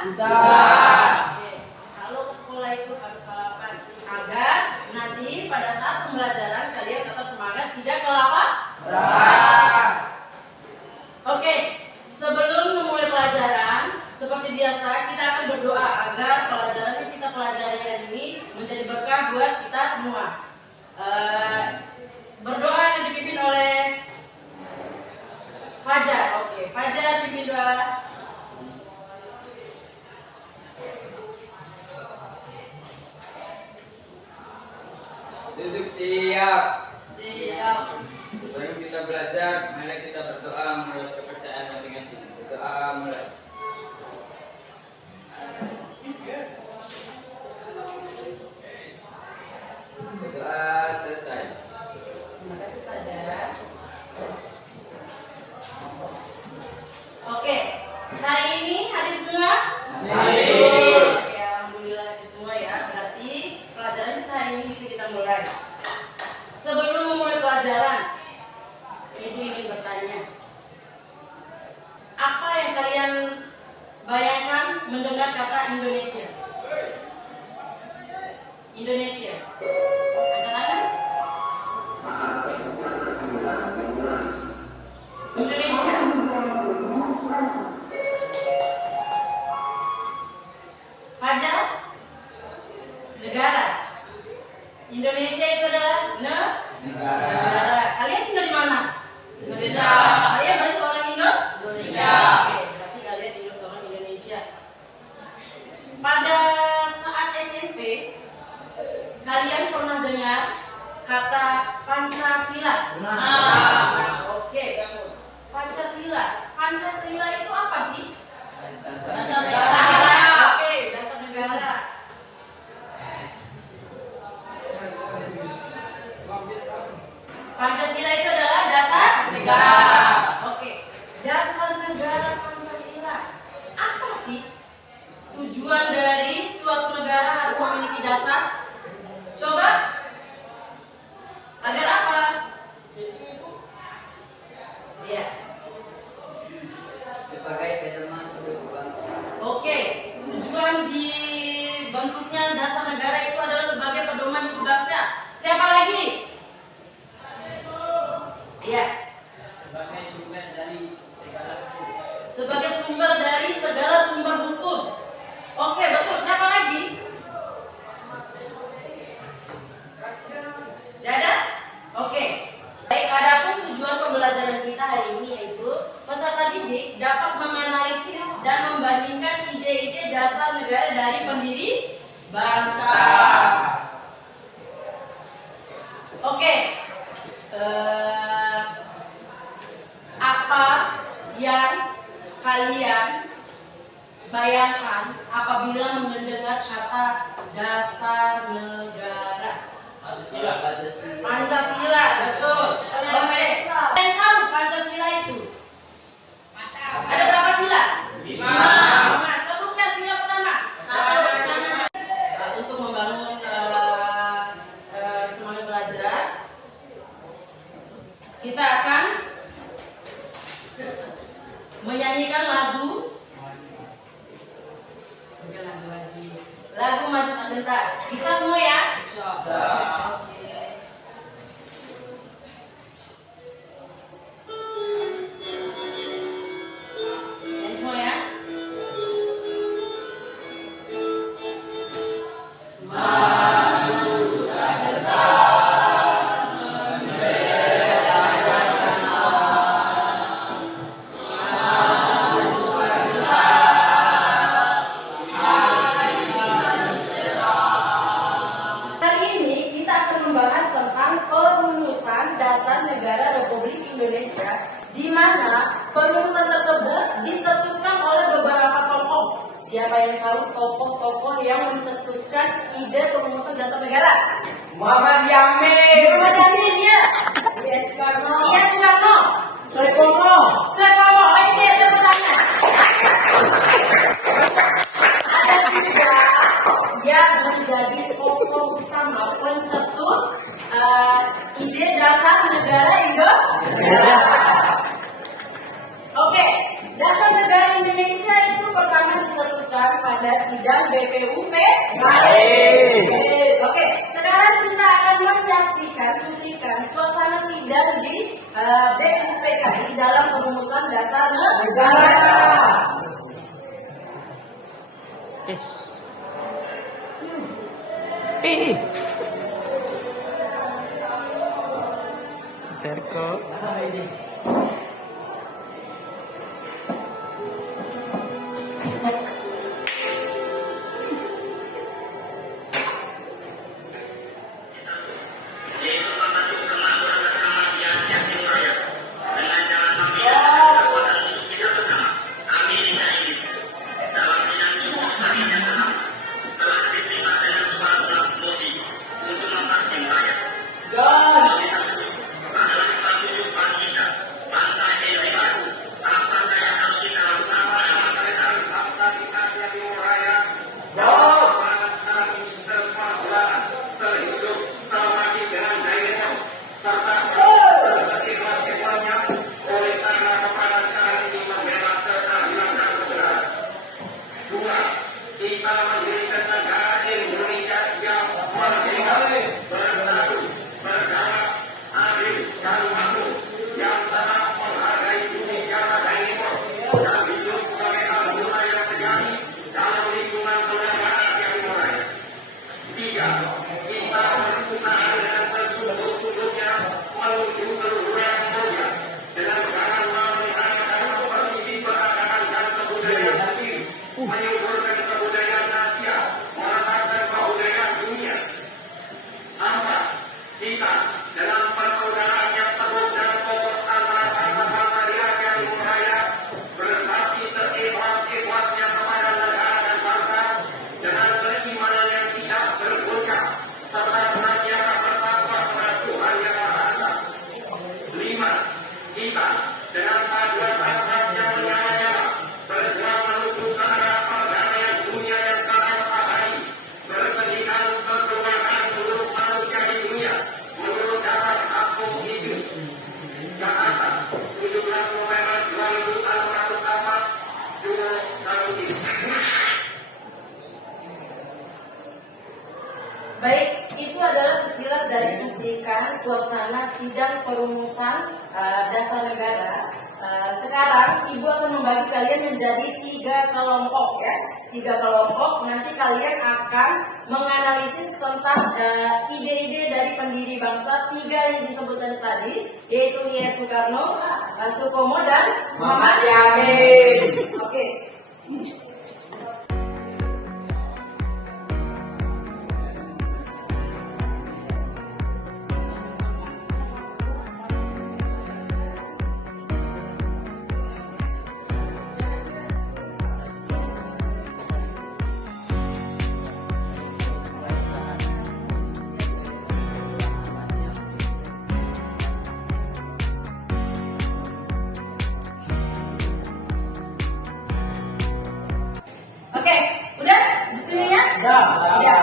Tidak. Oke. Kalau ke sekolah itu harus sarapan agar nanti pada saat pembelajaran kalian tetap semangat, tidak kelaparan. Oke. Sebelum memulai pelajaran, seperti biasa kita akan berdoa agar pelajaran yang kita pelajari hari ini menjadi berkah buat kita semua. Berdoa yang dipimpin oleh Fajar. Oke, Fajar pimpin doa. Duduk siap. Siap. Sebelum kita belajar, mari kita berdoa menurut kepercayaan masing-masing. Berdoa mulai. Berdoa selesai. Terima kasih Fajar. Oke, hari ini hadir semua? Hadir. Oke, alhamdulillah hadir semua ya. Berarti pelajaran kita hari ini bisa kita mulai. Sebelum memulai pelajaran, Ibu ingin bertanya, apa yang kalian bayangkan mendengar kata Indonesia? Indonesia. Angkat tangan. Indonesia. Fajar. Negara. Indonesia itu adalah negara. Kalian tinggal di mana? Indonesia. Kalian berarti orang Indonesia. Oke, berarti kalian orang Indonesia. Pada saat SMP, kalian pernah dengar kata Pancasila? Oke. Pancasila. Pancasila itu apa sih? Dasar negara. Oke, dasar negara. Pancasila itu adalah dasar negara. Oke. Dasar negara Pancasila. Apa sih tujuan dari suatu negara harus memiliki dasar? Coba. Agar apa? Ya. Sebagai pedoman hidup bangsa. Oke. Tujuan dibentuknya dasar negara itu adalah sebagai pedoman hidup bangsa. Siapa lagi? Iya. Sebagai sumber dari segala hukum. Sebagai sumber dari segala sumber hukum. Oke, betul. Siapa lagi? Tidak ada? Oke. Baik, adapun tujuan pembelajaran kita hari ini yaitu peserta didik dapat menganalisis dan membandingkan ide-ide dasar negara dari pendiri bangsa. Oke. Apa yang kalian bayangkan apabila mendengar kata dasar negara? Pancasila, betul. Kalian tahu Pancasila itu? Ada berapa sila? 5. Sebutkan sila pertama. 1. Untuk membangun semangat belajar, kita akan menyanyikan lagu. Bukan lagu wajib. Lagu Maju Tak Gentar. Bisa semua ya? Bisa. Oke. Dan semua ya? Maju tak gentar, membela dan menang. Maju tak gentar, hari kita diserang. Hari ini kita akan membahas tentang perumusan dasar negara Republik Indonesia, di mana perumusan tersebut dicetuskan oleh beberapa tokoh. Siapa yang tahu tokoh-tokoh yang mencetuskan ide perumusan dasar negara? Muhammad Yamin. Muhammad Yamin, ya. Iya, Soekarno. Iya, Soekarno. Soekarno. Soekarno, oke, tepuk tangan. Ada juga yang menjadi tokoh utama pencetus ide dasar negara Indonesia. Oke, dasar negara Indonesia itu pertama dicetuskan sidang BPUPKI. Oke, sekarang kita akan menyaksikan cuplikan suasana sidang di BPUPKI dalam perumusan dasar negara. Cerko. Baik, itu adalah sekilas dari cuplikan suasana sidang perumusan dasar negara. Sekarang Ibu akan membagi kalian menjadi 3 kelompok ya. 3 kelompok, nanti kalian akan menganalisis tentang ide-ide dari pendiri bangsa 3 yang disebutkan tadi, yaitu Y. Soekarno, Supomo, dan Muhammad Yamin. Oke. Oke, udah diskusinya? Ya.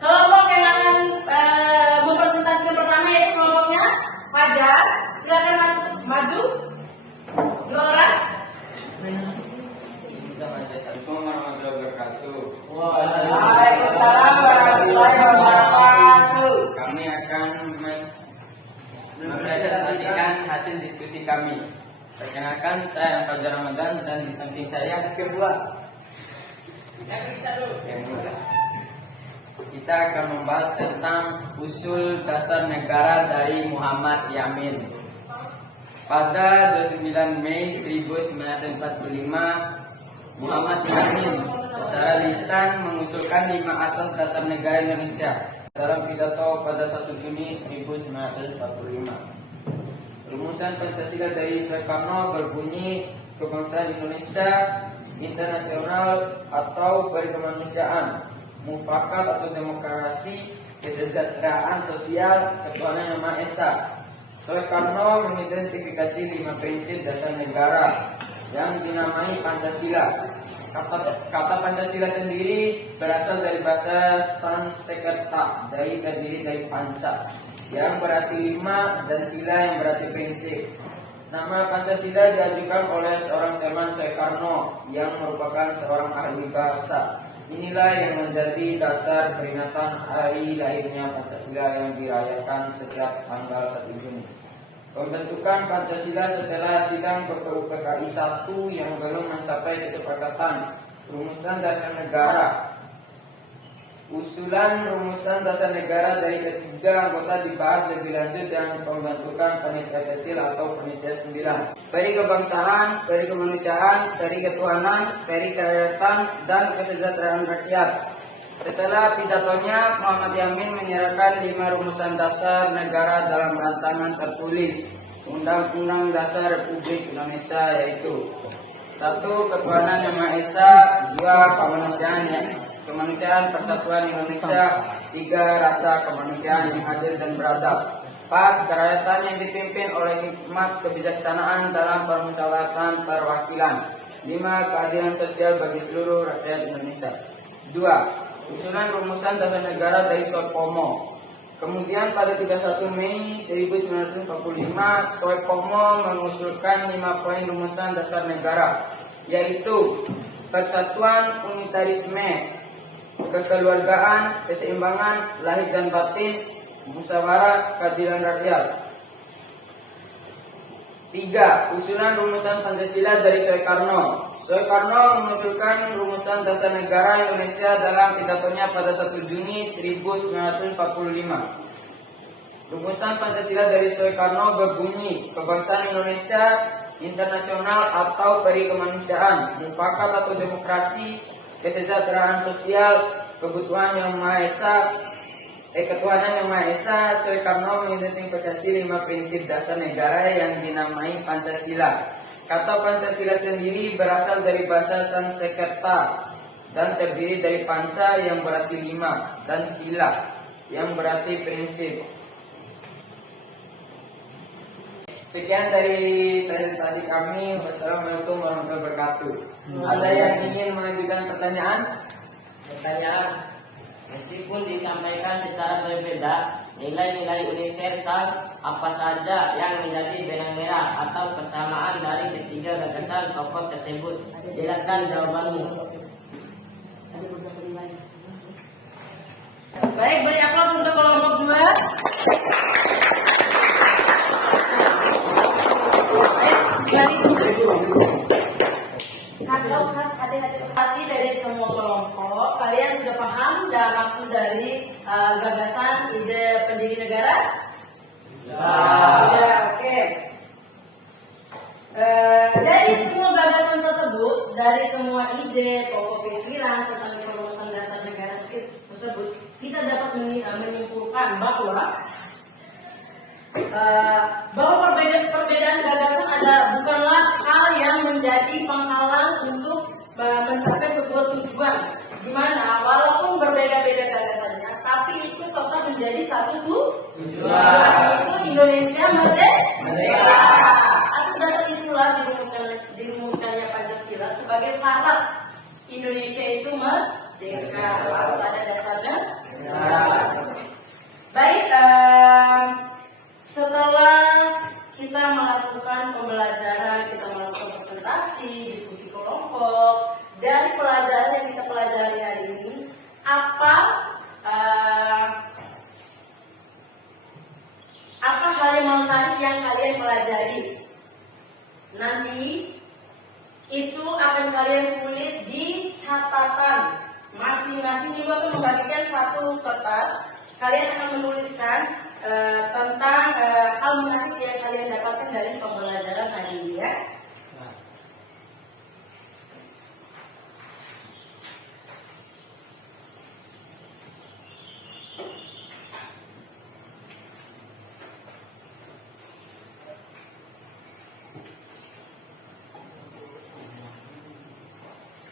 Kelompok yang akan mempresentasikan pertama yaitu kelompoknya Fajar. Silakan maju. 2 orang. Assalamualaikum warahmatullahi wabarakatuh. Waalaikumsalam warahmatullahi wabarakatuh. Kami akan mempresentasikan hasil diskusi kami. Perkenalkan, saya Fajar Ramadan dan di samping saya yang muda. Kita akan membahas tentang usul dasar negara dari Muhammad Yamin. Pada 29 Mei 1945, Muhammad Yamin secara lisan mengusulkan 5 asas dasar negara Indonesia dalam pidato pada 1 Juni 1945. Rumusan Pancasila dari Soekarno berbunyi, kebangsaan Indonesia, internasional atau berkemanusiaan, mufakat atau demokrasi, kesejahteraan sosial, ketuhanan yang Maha Esa. Soekarno mengidentifikasi 5 prinsip dasar negara yang dinamai Pancasila. Kata Pancasila sendiri berasal dari bahasa Sanskerta, terdiri dari panca yang berarti 5 dan sila yang berarti prinsip. Nama Pancasila diajukan oleh seorang teman Soekarno yang merupakan seorang ahli bahasa. Inilah yang menjadi dasar peringatan hari lahirnya Pancasila yang dirayakan setiap tanggal 1 Juni. Pembentukan Pancasila setelah sidang PPUPKI 1 yang belum mencapai kesepakatan rumusan dasar negara. Usulan rumusan dasar negara dari ketiga anggota dibahas lebih lanjut dan pembentukan panitia kecil atau panitia 9. Peri kebangsaan, peri kemanusiaan, peri ketuhanan, peri kerakyatan, dan kesejahteraan rakyat. Setelah pidatonya, Muhammad Yamin menyerahkan 5 rumusan dasar negara dalam rancangan tertulis Undang-Undang Dasar Republik Indonesia, yaitu 1. Ketuhanan Yang Maha Esa, 2. Kemanusiaan Persatuan Indonesia, 3. Rasa kemanusiaan yang adil dan beradab, 4. Kerakyatan yang dipimpin oleh hikmat kebijaksanaan dalam permusyawaratan perwakilan, 5. Keadilan sosial bagi seluruh rakyat Indonesia. 2. Usulan rumusan dasar negara dari Soepomo. Kemudian pada 31 Mei 1945, Soepomo mengusulkan 5 poin rumusan dasar negara, yaitu persatuan, unitarisme, kekeluargaan, keseimbangan lahir dan batin, musyawarah, keadilan rakyat. 3. Usulan rumusan Pancasila dari Soekarno. Soekarno mengusulkan rumusan dasar negara Indonesia dalam pidatonya pada 1 Juni 1945. Rumusan Pancasila dari Soekarno berbunyi, kebangsaan Indonesia, internasional atau peri kemanusiaan, mufakat atau demokrasi, kesejahteraan sosial, kebutuhan yang Maha Esa, ketuhanan yang Maha Esa. Soekarno mengidentifikasi 5 prinsip dasar negara yang dinamai Pancasila. Kata Pancasila sendiri berasal dari bahasa Sanskerta dan terdiri dari panca yang berarti 5 dan sila yang berarti prinsip. Sekian dari presentasi kami. Wassalamualaikum warahmatullahi wabarakatuh. Ada yang ingin mengajukan pertanyaan? Pertanyaan, meskipun disampaikan secara berbeda, nilai-nilai universal apa saja yang menjadi benang merah atau persamaan dari ketiga gagasan tokoh tersebut? Jelaskan jawabanmu. Baik, beri aplaus untuk kelompok 2. Pasti dari semua kelompok kalian sudah paham dan maksud dari gagasan ide pendiri negara? Sudah, oke. Dari semua gagasan tersebut, dari semua ide pokok pikiran tentang perumusan dasar negara tersebut, kita dapat menyimpulkan bahwa perbedaan gagasan bukanlah hal yang menjadi penghalang untuk mencapai sebuah tujuan, di mana walaupun berbeda-beda gagasannya, tapi itu tetap menjadi satu tujuan, yaitu Indonesia merdeka. Atas dasar itulah dirumuskannya Pancasila sebagai syarat Indonesia itu merdeka, harus ada dasarnya. Baik, setelah kita melakukan pembelajaran, kita melakukan presentasi, diskusi kelompok, dari pelajaran yang kita pelajari hari ini, apa hal yang menarik yang kalian pelajari? Nanti itu akan kalian tulis di catatan masing-masing. Juga akan membagikan satu kertas. Kalian akan menuliskan tentang hal menarik yang kalian dapatkan dari pembelajaran hari ini, ya.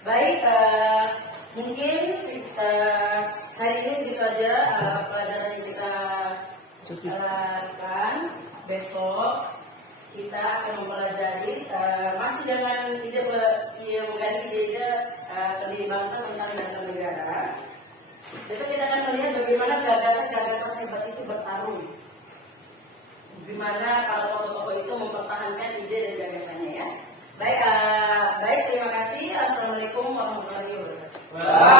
Baik, mungkin hari ini segitu aja pelajaran yang kita lakukan. Besok kita akan mempelajari masih dengan menggali ide pendiri bangsa tentang dasar negara. Besok kita akan melihat bagaimana gagasan-gagasan hebat itu bertarung. Gimana para tokoh-tokoh itu mempertahankan ide Baik.